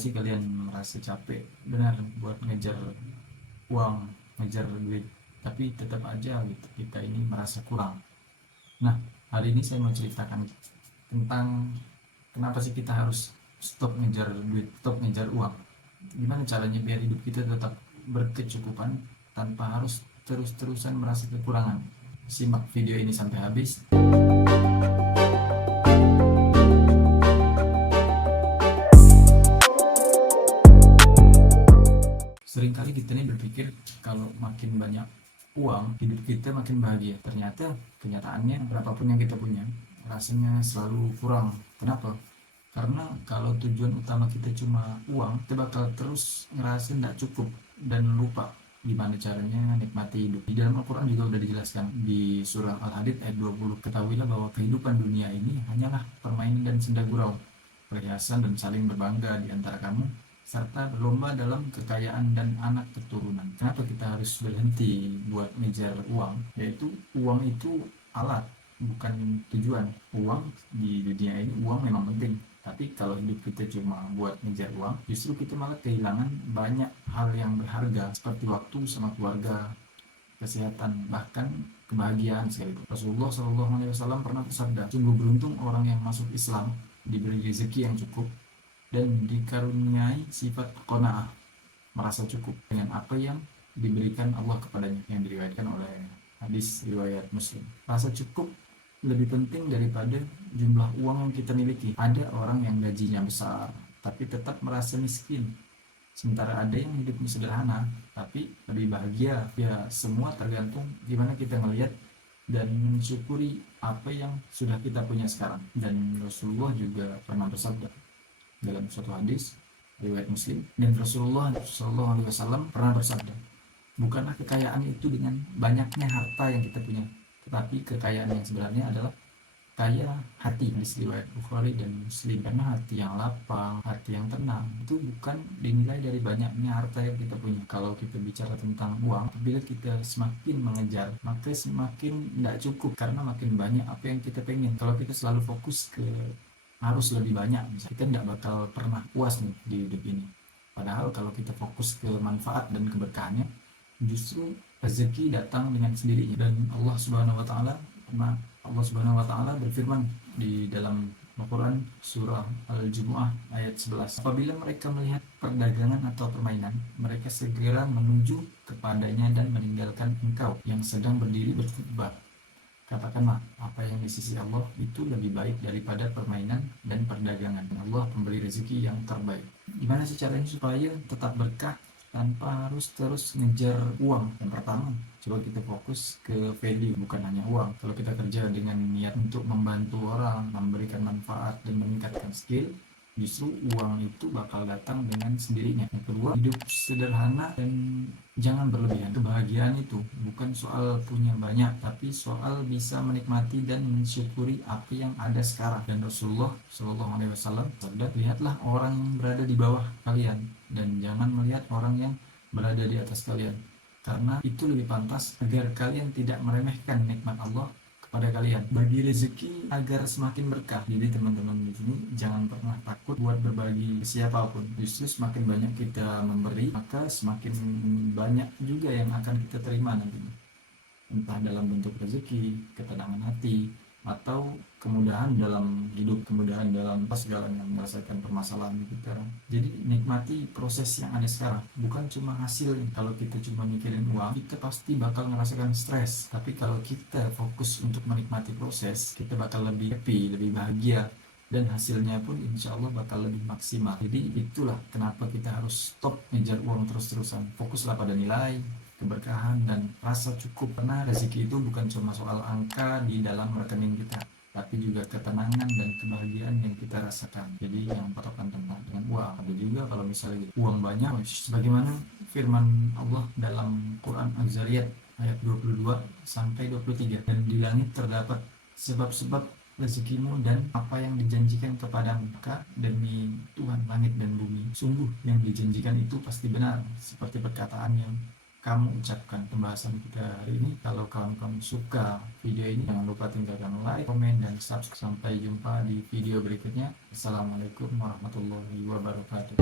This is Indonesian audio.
sih kalian merasa capek benar buat ngejar uang, ngejar duit, tapi tetap aja gitu kita ini merasa kurang. Nah, hari ini saya mau ceritakan tentang kenapa sih kita harus stop ngejar duit, stop ngejar uang. Gimana caranya biar hidup kita tetap berkecukupan tanpa harus terus-terusan merasa kekurangan. Simak video ini sampai habis. Seringkali kita nih berpikir kalau makin banyak uang, hidup kita makin bahagia. Ternyata kenyataannya berapapun yang kita punya, rasanya selalu kurang. Kenapa? Karena kalau tujuan utama kita cuma uang, kita bakal terus ngerasa tidak cukup dan lupa gimana caranya nikmati hidup. Di dalam Al-Quran juga udah dijelaskan di surah Al-Hadid ayat 20, ketahuilah bahwa kehidupan dunia ini hanyalah permainan dan senda gurau, perhiasan dan saling berbangga di antara kamu, serta berlomba dalam kekayaan dan anak keturunan. Kenapa kita harus berhenti buat ngejar uang? Yaitu uang itu alat, bukan tujuan. Uang di dunia ini, uang memang penting, tapi kalau hidup kita cuma buat ngejar uang, justru kita malah kehilangan banyak hal yang berharga seperti waktu sama keluarga, kesehatan, bahkan kebahagiaan sekalipun. Rasulullah SAW pernah bersabda, sungguh beruntung orang yang masuk Islam diberi rezeki yang cukup dan dikaruniai sifat qanaah, merasa cukup dengan apa yang diberikan Allah kepadanya, yang diriwayatkan oleh hadis riwayat Muslim. Rasa cukup lebih penting daripada jumlah uang yang kita miliki. Ada orang yang gajinya besar tapi tetap merasa miskin, sementara ada yang hidupnya sederhana tapi lebih bahagia. Ya, semua tergantung gimana kita melihat dan mensyukuri apa yang sudah kita punya sekarang. Dan Rasulullah juga pernah bersabda dalam suatu hadis riwayat Muslim, dan Rasulullah SAW pernah bersabda, bukanlah kekayaan itu dengan banyaknya harta yang kita punya, tetapi kekayaan yang sebenarnya adalah kaya hati. Hadis riwayat Bukhari dan Muslim. Karena hati yang lapang, hati yang tenang itu bukan dinilai dari banyaknya harta yang kita punya. Kalau kita bicara tentang uang, bila kita semakin mengejar, maka semakin tidak cukup, karena makin banyak apa yang kita pengen. Kalau kita selalu fokus ke harus lebih banyak, misalnya, kita tidak bakal pernah puas nih di hidup ini. Padahal kalau kita fokus ke manfaat dan keberkahannya, justru rezeki datang dengan sendirinya. Dan Allah Subhanahu wa taala berfirman di dalam Al-Quran surah Al-Jumu'ah ayat 11, apabila mereka melihat perdagangan atau permainan, mereka segera menuju kepadanya dan meninggalkan engkau yang sedang berdiri berkhutbah. Katakanlah, apa yang di sisi Allah itu lebih baik daripada permainan dan perdagangan. Allah pemberi rezeki yang terbaik. Gimana sih caranya supaya tetap berkah tanpa harus terus ngejar uang? Yang pertama, coba kita fokus ke value, bukan hanya uang. Kalau kita kerja dengan niat untuk membantu orang, memberikan manfaat dan meningkatkan skill, justru uang itu bakal datang dengan sendirinya. Yang kedua, hidup sederhana dan jangan berlebihan. Kebahagiaan itu bukan soal punya banyak, tapi soal bisa menikmati dan mensyukuri apa yang ada sekarang. Dan Rasulullah SAW bersabda, lihatlah orang yang berada di bawah kalian dan jangan melihat orang yang berada di atas kalian, karena itu lebih pantas agar kalian tidak meremehkan nikmat Allah pada kalian. Bagi rezeki agar semakin berkah. Jadi teman-teman di sini jangan pernah takut buat berbagi ke siapapun. Justru semakin banyak kita memberi, maka semakin banyak juga yang akan kita terima nantinya. Entah dalam bentuk rezeki, ketenangan hati, atau kemudahan dalam hidup, kemudahan dalam segalanya, merasakan permasalahan kita. Jadi nikmati proses yang ada sekarang, bukan cuma hasil. Kalau kita cuma mikirin uang, kita pasti bakal ngerasakan stres. Tapi kalau kita fokus untuk menikmati proses, kita bakal lebih happy, lebih bahagia, dan hasilnya pun insya Allah bakal lebih maksimal. Jadi itulah kenapa kita harus stop ngejar uang terus-terusan. Fokuslah pada nilai, keberkahan, dan rasa cukup. Karena rezeki itu bukan cuma soal angka di dalam rekening kita, tapi juga ketenangan dan kebahagiaan yang kita rasakan. Jadi yang patokan tentang dengan uang. Ada juga kalau misalnya uang banyak, sebagaimana firman Allah dalam Quran Az-Zariyat ayat 22-23, dan di langit terdapat sebab-sebab rezekimu dan apa yang dijanjikan kepadamu, maka demi Tuhan langit dan bumi, sungguh yang dijanjikan itu pasti benar, seperti perkataan yang kamu ucapkan pembahasan kita hari ini. Kalau kamu suka video ini, jangan lupa tinggalkan like, komen, dan subscribe. Sampai jumpa di video berikutnya. Assalamualaikum warahmatullahi wabarakatuh.